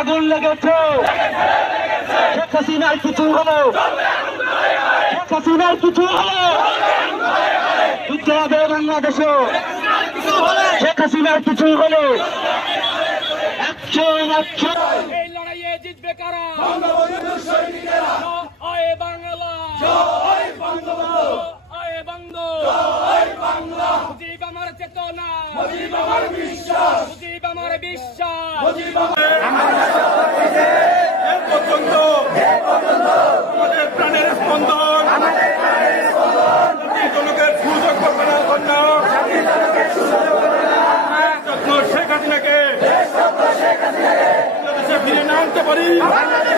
আগুন লেগেছে। শেখ হাসিনার কিছু হলো। শেখ হাসিনার কিছু হলো। যুদ্ধ হবে বাংলাদেশে শেখ হাসিনার কিছু হলো। একশন একশন এই কারা? বঙ্গবন্ধু সৈনিকেরা। জয় বাংলা। জয় বঙ্গ মুজিব আমার চেতনা। মুজিব আমার বিশ্বাস। মুজিব আমার বিশ্বাস। পর্যন্ত ¡Avanza!